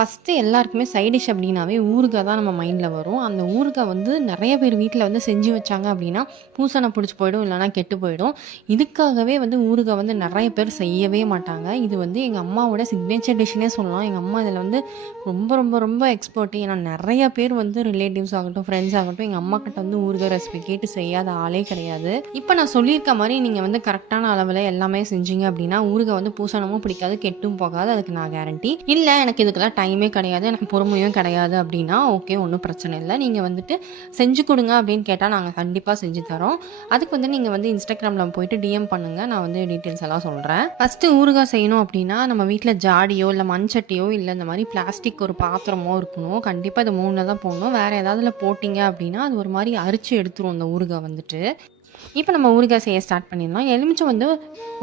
First எல்லாருக்குமே side dish அப்படின்னாவே ஊறுகாய் தான் நம்ம மைண்டில் வரும். அந்த ஊறுகாய் வந்து நிறைய பேர் வீட்டில் வந்து செஞ்சு வச்சாங்க அப்படின்னா பூசணை பிடிச்சி போயிடும் இல்லைனா கெட்டு போயிடும். இதுக்காகவே வந்து ஊறுகாய் வந்து நிறைய பேர் செய்யவே மாட்டாங்க. இது வந்து எங்கள் அம்மாவோட சிக்னேச்சர் டிஷ்னே சொல்லலாம். எங்கள் அம்மா இதில் வந்து ரொம்ப ரொம்ப ரொம்ப எக்ஸ்பர்ட்டு ஏன்னா நிறைய பேர் வந்து ரிலேட்டிவ்ஸ் ஆகட்டும் ஃப்ரெண்ட்ஸ் ஆகட்டும் எங்கள் அம்மா கிட்ட வந்து ஊறுகாய் ரெசிபி கேட்டு செய்யாத ஆளே கிடையாது. இப்போ நான் சொல்லியிருக்க மாதிரி நீங்கள் வந்து கரெக்டான அளவில் எல்லாமே செஞ்சீங்க அப்படின்னா ஊறுகாய் வந்து பூசணமும் பிடிக்காது கெட்டும் போகாது. அதுக்கு நான் கேரண்டி இல்லை எனக்கு இதுக்கெல்லாம் டைம் கிடையாது எனக்கு பொறுமையும் கிடையாது அப்படின்னா ஓகே ஒன்றும் பிரச்சனை இல்லை. நீங்கள் வந்துட்டு செஞ்சு கொடுங்க அப்படின்னு கேட்டால் நாங்கள் கண்டிப்பாக செஞ்சு தரோம். அதுக்கு வந்து நீங்கள் வந்து இன்ஸ்டாகிராமில் போயிட்டு டிஎம் பண்ணுங்கள் நான் வந்து டீட்டெயில்ஸ் எல்லாம் சொல்கிறேன் ஃபஸ்ட்டு ஊறுகாய் செய்யணும் அப்படின்னா நம்ம வீட்டில் ஜாடியோ இல்லை மண்சட்டியோ இல்லை இந்த மாதிரி பிளாஸ்டிக் ஒரு பாத்திரமோ இருக்கணும். கண்டிப்பாக இது மூணில் தான் போடணும். வேறு ஏதாவதுல போட்டிங்க அப்படின்னா அது ஒரு மாதிரி அரிச்சு எடுத்துரும் அந்த ஊறுகாய் வந்துட்டு. இப்போ நம்ம ஊறுகாய் செய்ய ஸ்டார்ட் பண்ணிடலாம். எலுமிச்சம் வந்து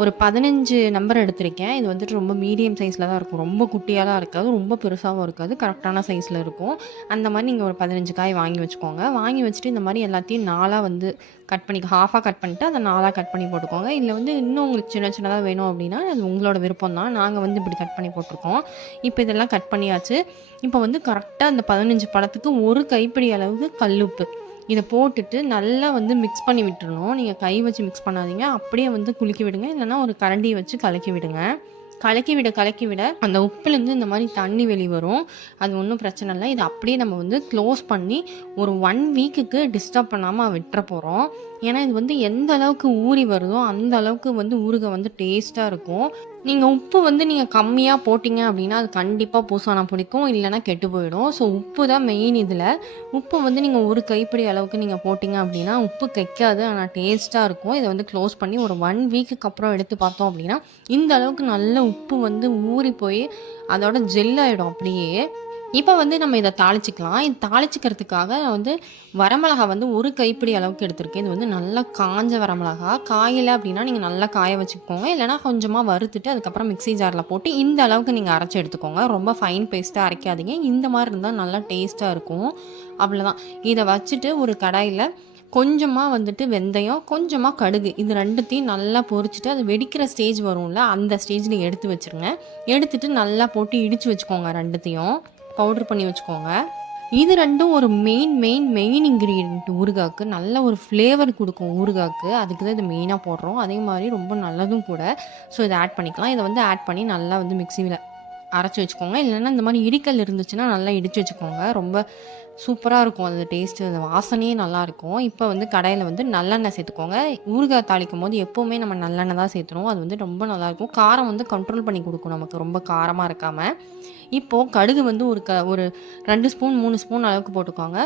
ஒரு பதினஞ்சு நம்பர் எடுத்திருக்கேன். இது வந்துட்டு ரொம்ப மீடியம் சைஸில் தான் இருக்கும். ரொம்ப குட்டியாலாம் இருக்காது ரொம்ப பெருசாகவும் இருக்காது கரெக்டான சைஸில் இருக்கும். அந்த மாதிரி நீங்கள் ஒரு பதினஞ்சு காய் வாங்கி வச்சுக்கோங்க. வாங்கி வச்சுட்டு இந்த மாதிரி எல்லாத்தையும் நாளாக வந்து கட் பண்ணி ஹாஃபாக கட் பண்ணிட்டு அதை நாளாக கட் பண்ணி போட்டுக்கோங்க. இல்லை வந்து இன்னும் உங்களுக்கு சின்ன சின்னதாக வேணும் அப்படின்னா அது உங்களோட விருப்பம் தான். நாங்கள் வந்து இப்படி கட் பண்ணி போட்டிருக்கோம். இப்போ இதெல்லாம் கட் பண்ணியாச்சு. இப்போ வந்து கரெக்டாக அந்த பதினஞ்சு பழத்துக்கு ஒரு கைப்பிடி அளவுக்கு கல்லுப்பு. இதை போட்டுட்டு நல்லா வந்து மிக்ஸ் பண்ணி விட்டுறணும். நீங்கள் கை வச்சு மிக்ஸ் பண்ணாதீங்க. அப்படியே வந்து குலுக்கி விடுங்க. இல்லைன்னா ஒரு கரண்டியை வச்சு கலக்கி விடுங்க. கலக்கி விட கலக்கி விட அந்த உப்புலேருந்து இந்த மாதிரி தண்ணி வெளி வரும். அது ஒன்றும் பிரச்சனை இல்லை. இதை அப்படியே நம்ம வந்து க்ளோஸ் பண்ணி ஒரு ஒன் வீக்குக்கு டிஸ்டர்ப் பண்ணாமல் விட்டுற போகிறோம் ஏன்னா இது வந்து எந்த அளவுக்கு ஊறி வருதோ அந்த அளவுக்கு வந்து ஊறுகாய் வந்து டேஸ்ட்டாக இருக்கும். நீங்கள் உப்பு வந்து நீங்கள் கம்மியாக போட்டிங்க அப்படின்னா அது கண்டிப்பாக பூசானா பிடிக்கும் இல்லைன்னா கெட்டு போயிடும். ஸோ உப்பு தான் மெயின் இதில். உப்பு வந்து நீங்கள் ஒரு கைப்பிடி அளவுக்கு நீங்கள் போட்டிங்க அப்படின்னா உப்பு கைக்காது ஆனால் டேஸ்ட்டாக இருக்கும். இதை வந்து க்ளோஸ் பண்ணி ஒரு ஒன் வீக்குக்கு அப்புறம் எடுத்து பார்த்தோம் அப்படின்னா இந்த அளவுக்கு நல்ல உப்பு வந்து ஊறி போய் அதோட ஜெல்லாயிடும் அப்படியே. இப்போ வந்து நம்ம இதை தாளிச்சிக்கலாம். இது தாளிச்சிக்கிறதுக்காக வந்து வரமிளகா வந்து ஒரு கைப்பிடி அளவுக்கு எடுத்திருக்கேன். இது வந்து நல்லா காஞ்ச வரமிளகா. காயலை அப்படின்னா நீங்கள் நல்லா காய வச்சுக்கோங்க. இல்லைனா கொஞ்சமாக வறுத்துட்டு அதுக்கப்புறம் மிக்ஸி ஜாரில் போட்டு இந்த அளவுக்கு நீங்கள் அரைச்சி எடுத்துக்கோங்க. ரொம்ப ஃபைன் பேஸ்ட்டாக அரைக்காதீங்க. இந்த மாதிரி இருந்தால் நல்லா டேஸ்ட்டாக இருக்கும். அவ்வளோதான் இதை வச்சுட்டு ஒரு கடாயில் கொஞ்சமாக வந்துட்டு வெந்தயம் கொஞ்சமாக கடுகு இது ரெண்டுத்தையும் நல்லா பொரிச்சிட்டு அது வெடிக்கிற ஸ்டேஜ் வரும்ல அந்த ஸ்டேஜில் எடுத்து வச்சுருங்க. எடுத்துட்டு நல்லா போட்டு இடித்து வச்சுக்கோங்க ரெண்டுத்தையும். பவுடர் பண்ணி வச்சுக்கோங்க. இது ரெண்டும் ஒரு மெயின் மெயின் மெயின் இன்க்ரீடியன்ட் ஊறுகாய்க்கு நல்ல ஒரு ஃப்ளேவர் கொடுக்கும் ஊறுகாய்க்கு அதுக்கு தான் இது மெயினாக போடுறோம். அதே மாதிரி ரொம்ப நல்லதும் கூட. ஸோ இதை ஆட் பண்ணிக்கலாம். இதை வந்து ஆட் பண்ணி நல்லா வந்து மிக்சியில் அரைச்சி வச்சுக்கோங்க. இல்லைன்னா இந்த மாதிரி இடிக்கல் இருந்துச்சுன்னா நல்லா இடித்து வச்சுக்கோங்க. ரொம்ப சூப்பராக இருக்கும் அது டேஸ்ட்டு அந்த வாசனையே நல்லாயிருக்கும் இப்போ வந்து கடையில் வந்து நல்லெண்ணெய் சேர்த்துக்கோங்க. ஊறுகாய் தாளிக்கும் போது எப்போவுமே நம்ம நல்லெண்ணெய் தான் சேர்த்துருவோம். அது வந்து ரொம்ப நல்லாயிருக்கும் காரம் வந்து கண்ட்ரோல் பண்ணி கொடுக்கும் நமக்கு. ரொம்ப காரமாக இருக்காமல் இப்போது கடுகு வந்து ஒரு க ஒரு ரெண்டு ஸ்பூன் மூணு ஸ்பூன் அளவுக்கு போட்டுக்கோங்க.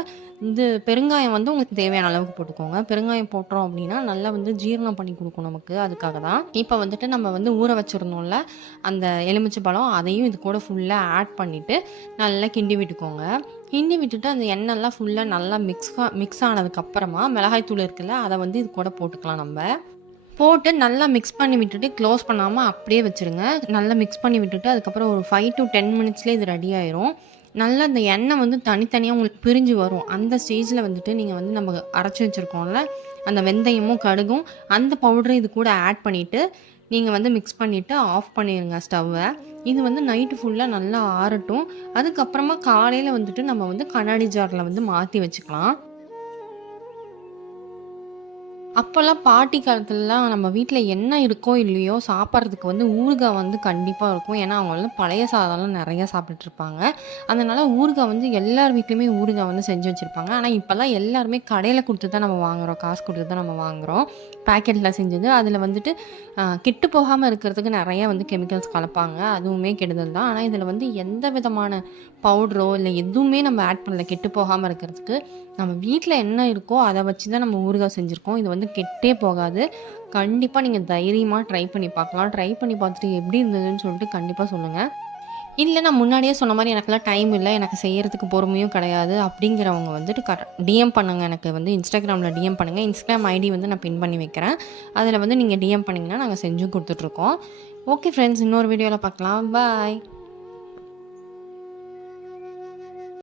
இது பெருங்காயம் வந்து உங்களுக்கு தேவையான அளவுக்கு போட்டுக்கோங்க. பெருங்காயம் போட்டுறோம் அப்படின்னா நல்லா வந்து ஜீரணம் பண்ணி கொடுக்கும் நமக்கு. அதுக்காக தான். இப்போ வந்துட்டு நம்ம வந்து ஊற வச்சுருந்தோம்ல அந்த எலுமிச்சை பழம் அதையும் இது கூட ஃபுல்லாக ஆட் பண்ணிவிட்டு நல்லா கிண்டி விட்டுக்கோங்க. கிண்டி விட்டுட்டு அந்த எண்ணெய்லாம் ஃபுல்லாக நல்லா மிக்ஸ் மிக்ஸ் ஆனதுக்கப்புறமா மிளகாய் தூள் இருக்குல்ல அதை வந்து இது கூட போட்டுக்கலாம் நம்ம. போட்டு நல்லா மிக்ஸ் பண்ணி விட்டுட்டு க்ளோஸ் பண்ணாமல் அப்படியே வச்சுருங்க. நல்லா மிக்ஸ் பண்ணி விட்டுட்டு அதுக்கப்புறம் ஒரு ஃபைவ் டு டென் மினிட்ஸ்லேயே இது ரெடி ஆயிரும். நல்லா அந்த எண்ணெய் வந்து தனித்தனியாக உங்களுக்கு பிரிஞ்சு வரும். அந்த ஸ்டேஜில் வந்துட்டு நீங்கள் வந்து நம்ம அரைச்சி வச்சுருக்கோம்ல அந்த வெந்தயமும் கடுகும் அந்த பவுடரும் இது கூட ஆட் பண்ணிவிட்டு நீங்கள் வந்து மிக்ஸ் பண்ணிவிட்டு ஆஃப் பண்ணிடுங்க ஸ்டவ்வை இது வந்து நைட்டு ஃபுல்லாக நல்லா ஆறட்டும். அதுக்கப்புறமா காலையில் வந்துட்டு நம்ம வந்து கண்ணாடி ஜாரில் வந்து மாற்றி வச்சுக்கலாம். அப்போல்லாம் பாட்டி காலத்துலலாம் நம்ம வீட்டில் என்ன இருக்கோ இல்லையோ சாப்பிட்றதுக்கு வந்து ஊறுகாய் வந்து கண்டிப்பாக இருக்கும். ஏன்னா அவங்க வந்து பழைய சாதம்லாம் நிறையா சாப்பிட்டுட்ருப்பாங்க அதனால் ஊறுகாய் வந்து எல்லார் வீட்லேயுமே ஊறுகாய் வந்து செஞ்சு வச்சுருப்பாங்க. ஆனால் இப்போல்லாம் எல்லாருமே கடையில் கொடுத்து தான் நம்ம வாங்குகிறோம் காசு கொடுத்து தான் நம்ம வாங்குகிறோம் பேக்கெட்டில் செஞ்சது. அதில் வந்துட்டு கெட்டு போகாமல் இருக்கிறதுக்கு நிறையா வந்து கெமிக்கல்ஸ் கலப்பாங்க. அதுவுமே கெடுதல் தான். ஆனால் இதில் வந்து எந்த விதமான பவுட்ரோ இல்லை எதுவுமே நம்ம ஆட் பண்ணல. கெட்டு போகாமல் இருக்கிறதுக்கு. நம்ம வீட்டில் என்ன இருக்கோ அதை வச்சு தான் நம்ம ஊறுகாய் செஞ்சுருக்கோம். இது வந்து கெட்டே போகாது. கண்டிப்பாக நீங்கள் தைரியமாக ட்ரை பண்ணி பார்க்கலாம். ட்ரை பண்ணி பார்த்துட்டு எப்படி இருந்ததுன்னு சொல்லிட்டு கண்டிப்பாக சொல்லுங்கள் இல்லை நான் முன்னாடியே சொன்ன மாதிரி எனக்கெல்லாம் டைம் இல்லை. எனக்கு செய்கிறதுக்கு பொறுமையும் கிடையாது. அப்படிங்கிறவங்க வந்துட்டு கர டிஎம் பண்ணுங்கள் எனக்கு வந்து இன்ஸ்டாகிராமில் டிஎம் பண்ணுங்கள் இன்ஸ்டாகிராம் ஐடி வந்து நான் பின் பண்ணி வைக்கிறேன். அதில் வந்து நீங்கள் டிஎம் பண்ணிங்கன்னா நாங்கள் செஞ்சும் கொடுத்துட்ருக்கோம். ஓகே ஃப்ரெண்ட்ஸ் இன்னொரு வீடியோவில் பார்க்கலாம். பாய்